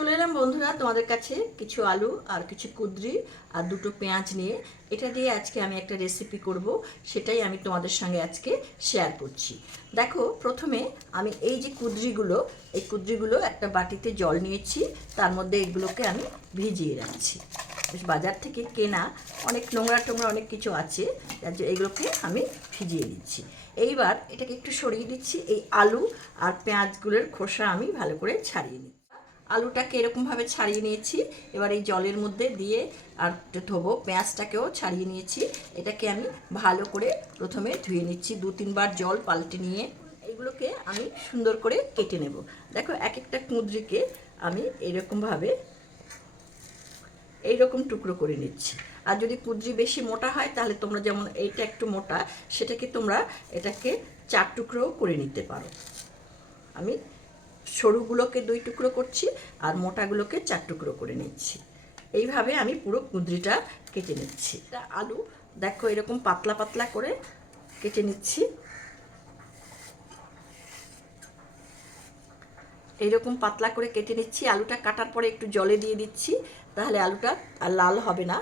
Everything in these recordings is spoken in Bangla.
চলে এলাম বন্ধুরা তোমাদের কাছে কিছু আলু আর কিছু কুদ্রি আর দুটো পেঁয়াজ নিয়ে। এটা দিয়ে আজকে আমি একটা রেসিপি করব, সেটাই আমি তোমাদের সঙ্গে আজকে শেয়ার করছি। দেখো, প্রথমে আমি এই যে কুদ্রিগুলো, এই কুদ্রিগুলো একটা বাটিতে জল নিয়েছি, তার মধ্যে এগুলোকে আমি ভিজিয়ে রাখছি। বাজার থেকে কেনা অনেক নোংরা টোংরা অনেক কিছু আছে যার জন্য এগুলোকে আমি ভিজিয়ে দিচ্ছি। এইবার এটাকে একটু সরিয়ে দিচ্ছি, এই আলু আর পেঁয়াজগুলোর খোসা আমি ভালো করে ছাড়িয়ে নিই আলুটাকে এরকমভাবে ছাড়িয়ে নিয়েছি। এবার এই জলের মধ্যে দিয়ে আর ধোবো। পেঁয়াজটাকেও ছাড়িয়ে নিয়েছি। এটাকে আমি ভালো করে প্রথমে ধুয়ে নিচ্ছি। দু তিনবার জল পাল্টে নিয়ে এইগুলোকে আমি সুন্দর করে কেটে নেব। দেখো এক একটা কুঁদরিকে আমি এরকমভাবে এইরকম টুকরো করে নিচ্ছি। আর যদি কুদ্রি বেশি মোটা হয়, তাহলে তোমরা যেমন এইটা একটু মোটা, সেটাকে তোমরা এটাকে চার টুকরোও করে নিতে পারো। আমি সরুগুলোকে দুই টুকরো করছি আর মোটাগুলোকে চার টুকরো করে নিচ্ছি। এইভাবে আমি পুরো কুঁদরিটা কেটে নিচ্ছি। আলু দেখো এরকম পাতলা পাতলা করে কেটে নিচ্ছি। এইরকম পাতলা করে কেটে নিচ্ছি। আলুটা কাটার পরে একটু জলে দিয়ে দিচ্ছি তাহলে আলুটা আর লাল হবে না।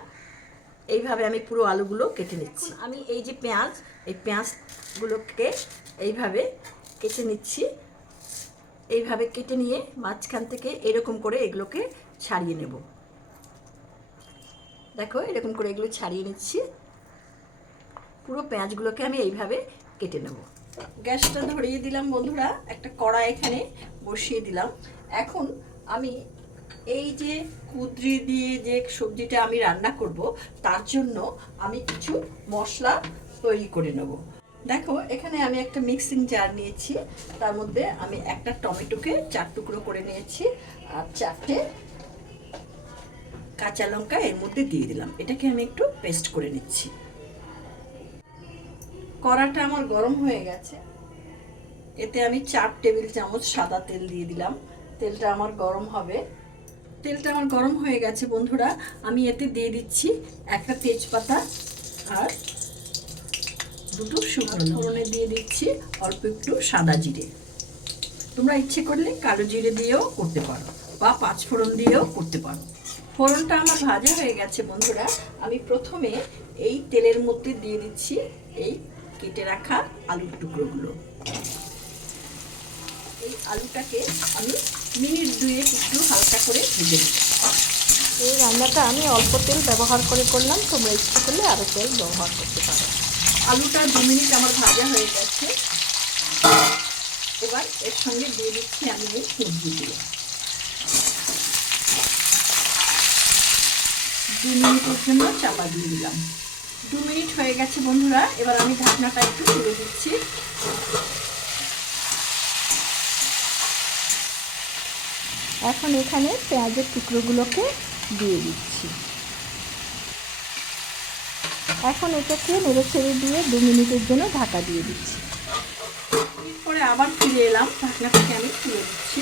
এইভাবে আমি পুরো আলুগুলো কেটে নিচ্ছি। আমি এই যে পেঁয়াজ এই পেঁয়াজগুলোকে এইভাবে কেটে নিচ্ছি। এইভাবে কেটে নিয়ে মাঝখান থেকে এরকম করে এগুলোকে ছাড়িয়ে নেব। দেখো, এরকম করে এগুলো ছাড়িয়ে নিচ্ছি। পুরো পেঁয়াজগুলোকে আমি এইভাবে কেটে নেব। গ্যাসটা ধরিয়ে দিলাম বন্ধুরা, একটা কড়া এখানে বসিয়ে দিলাম। এখন আমি এই যে কুদ্রি দিয়ে যে সবজিটা আমি রান্না করব, তার জন্য আমি কিছু মশলা তৈরি করে নেব। দেখো, এখানে আমি একটা মিক্সিং জার নিয়েছি। তার মধ্যে আমি একটা টমেটোকে চার টুকরো করে নিয়েছি আর চারটে কাঁচা লঙ্কা এর মধ্যে দিয়ে দিলাম। এটাকে আমি একটু পেস্ট করে নিচ্ছি। কড়াটা আমার গরম হয়ে গেছে। এতে আমি চার টেবিল চামচ সাদা তেল দিয়ে দিলাম। তেলটা আমার গরম হবে। তেলটা আমার গরম হয়ে গেছে, বন্ধুরা। আমি এতে দিয়ে দিচ্ছি একটা তেজপাতা আর দুটো শুকনো ফোড়নে দিয়ে দিচ্ছি, অল্প একটু সাদা জিরে। তোমরা ইচ্ছে করলে কালো জিরে দিয়েও করতে পারো, বা পাঁচ ফোড়ন দিয়েও করতে পারো। ফোড়নটা আমার ভাজা হয়ে গেছে, বন্ধুরা। আমি প্রথমে এই তেলের মধ্যে দিয়ে দিচ্ছি এই কেটে রাখা আলুর টুকরোগুলো। এই আলুটাকে আমি মিনিট দুয়ে একটু হালকা করে ভেজে এই রান্নাটা আমি অল্প তেল ব্যবহার করে করলাম, তোমরা ইচ্ছে করলে আরও তেল ব্যবহার করতে পারো। আলুটা দু মিনিট আমার ভাজা হয়ে গেছে। এবার এর সঙ্গে দিয়ে দিচ্ছি আমি এই সবজিগুলো দু মিনিটের জন্য চাপা দিয়ে দিলাম। দু মিনিট হয়ে গেছে বন্ধুরা, এবার আমি ঢাকনাটা একটু তুলে দিচ্ছি। এখন এখানে পেঁয়াজের টুকরোগুলোকে দিয়ে দিচ্ছি। এখন এটাকে নেড়ে ছেড়ে দিয়ে দু মিনিটের জন্য ঢাকা দিয়ে দিচ্ছি। পরে আবার ফিরে এলাম ঢাকনা থেকে আমি তুলে দিচ্ছি।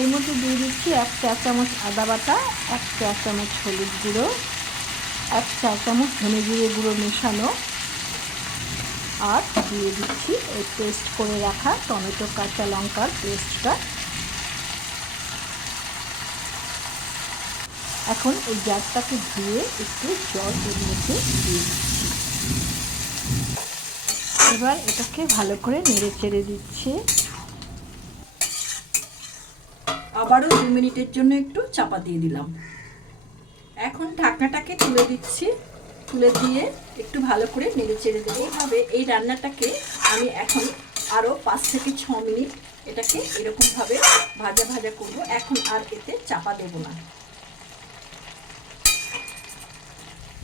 এর মধ্যে দিয়ে দিচ্ছি এক চা চামচ আদা বাটা এক চা চামচ হলুদ গুঁড়ো এক চা চামচ ধনে গুঁড়ো গুঁড়ো মেশানো। আর দিয়ে দিচ্ছি এই পেস্ট করে রাখা টমেটো কাঁচা লঙ্কার পেস্টটা। এখন এই গ্যাসটাকে ধুয়ে একটু জল এর মধ্যে দিয়ে এবার এটাকে ভালো করে নেড়ে চেড়ে দিচ্ছে। আবারও দু মিনিটের জন্য একটু চাপা দিয়ে দিলাম। এখন ঢাকনাটাকে তুলে দিচ্ছি। তুলে দিয়ে একটু ভালো করে নেড়ে চেড়ে দেবো। এইভাবে এই রান্নাটাকে আমি এখন আরও পাঁচ থেকে ছ মিনিট এটাকে এরকমভাবে ভাজা ভাজা করব। এখন আর এতে চাপা দেব না।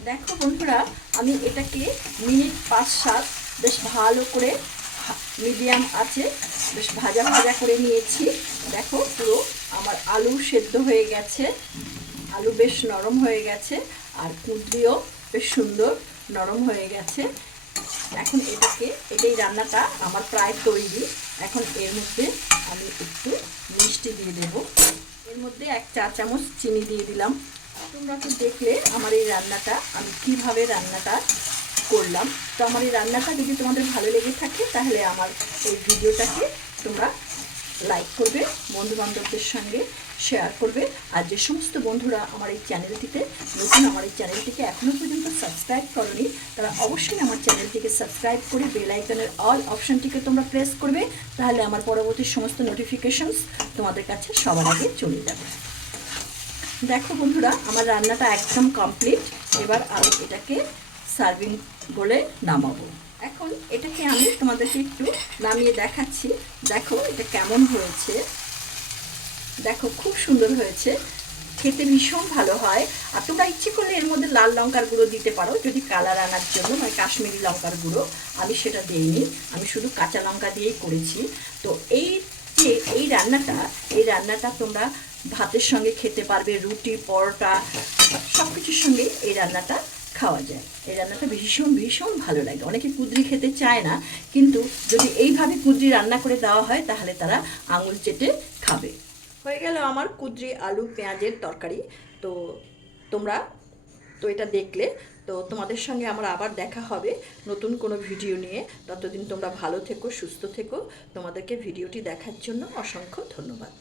দেখো বন্ধুরা, আমি এটাকে মিনিট পাঁচ সাত বেশ ভালো করে মিডিয়াম আছে, বেশ ভাজা ভাজা করে নিয়েছি। দেখো পুরো আমার আলু সেদ্ধ হয়ে গেছে, আলু বেশ নরম হয়ে গেছে, আর কুঁদরিও বেশ সুন্দর নরম হয়ে গেছে। এখন এটাকে, এটাই রান্নাটা আমার প্রায় তৈরি। এখন এর মধ্যে আমি একটু মিষ্টি দিয়ে দেব। এর মধ্যে এক চা চামচ চিনি দিয়ে দিলাম। তোমরা তো দেখলে আমার এই রান্নাটা, আমি কীভাবে রান্নাটা করলাম। তো আমার এই রান্নাটা যদি তোমাদের ভালো লেগে থাকে, তাহলে আমার এই ভিডিওটাকে তোমরা লাইক করবে বান্ধবদের সঙ্গে শেয়ার করবে। আর যে সমস্ত বন্ধুরা আমার এই চ্যানেলটিতে নতুন, আমার এই চ্যানেলটিকে এখনও পর্যন্ত সাবস্ক্রাইব করনি, তারা অবশ্যই আমার চ্যানেলটিকে সাবস্ক্রাইব করে বেল আইকনের অল অপশানটিকে তোমরা প্রেস করবে, তাহলে আমার পরবর্তী সমস্ত নোটিফিকেশনস তোমাদের কাছে সবার আগে চলে যাবে। দেখো বন্ধুরা, আমার রান্নাটা একদম কমপ্লিট এবার আমি এটাকে সার্ভিং বলে নামাবো। এখন এটাকে আমি তোমাদেরকে একটু নামিয়ে দেখাচ্ছি। দেখো এটা কেমন হয়েছে। দেখো খুব সুন্দর হয়েছে। খেতে ভীষণ ভালো হয়। আর তোমরা ইচ্ছে করলে এর মধ্যে লাল লঙ্কার গুঁড়ো দিতে পারো, যদি কালার আনার জন্য মানে কাশ্মীরি লঙ্কার গুঁড়ো। আমি সেটা দিইনি। আমি শুধু কাঁচা লঙ্কা দিয়েই করেছি। তো এই যে, এই রান্নাটা এই রান্নাটা তোমরা ভাতের সঙ্গে খেতে পারবে, রুটি, পরোটা সব কিছুর সঙ্গে এই রান্নাটা খাওয়া যায়। এই রান্নাটা ভীষণ ভীষণ ভালো লাগে। অনেকে কুদরি খেতে চায় না, কিন্তু যদি এইভাবে কুদরি রান্না করে দেওয়া হয়, তাহলে তারা আঙুল চেটে খাবে। হয়ে গেল আমার কুদরি আলু পেঁয়াজের তরকারি। তো তোমরা তো এটা দেখলে তো তোমাদের সঙ্গে আমার আবার দেখা হবে নতুন কোনো ভিডিও নিয়ে। ততদিন তোমরা ভালো থেকো, সুস্থ থেকো। তোমাদেরকে ভিডিওটি দেখার জন্য অসংখ্য ধন্যবাদ।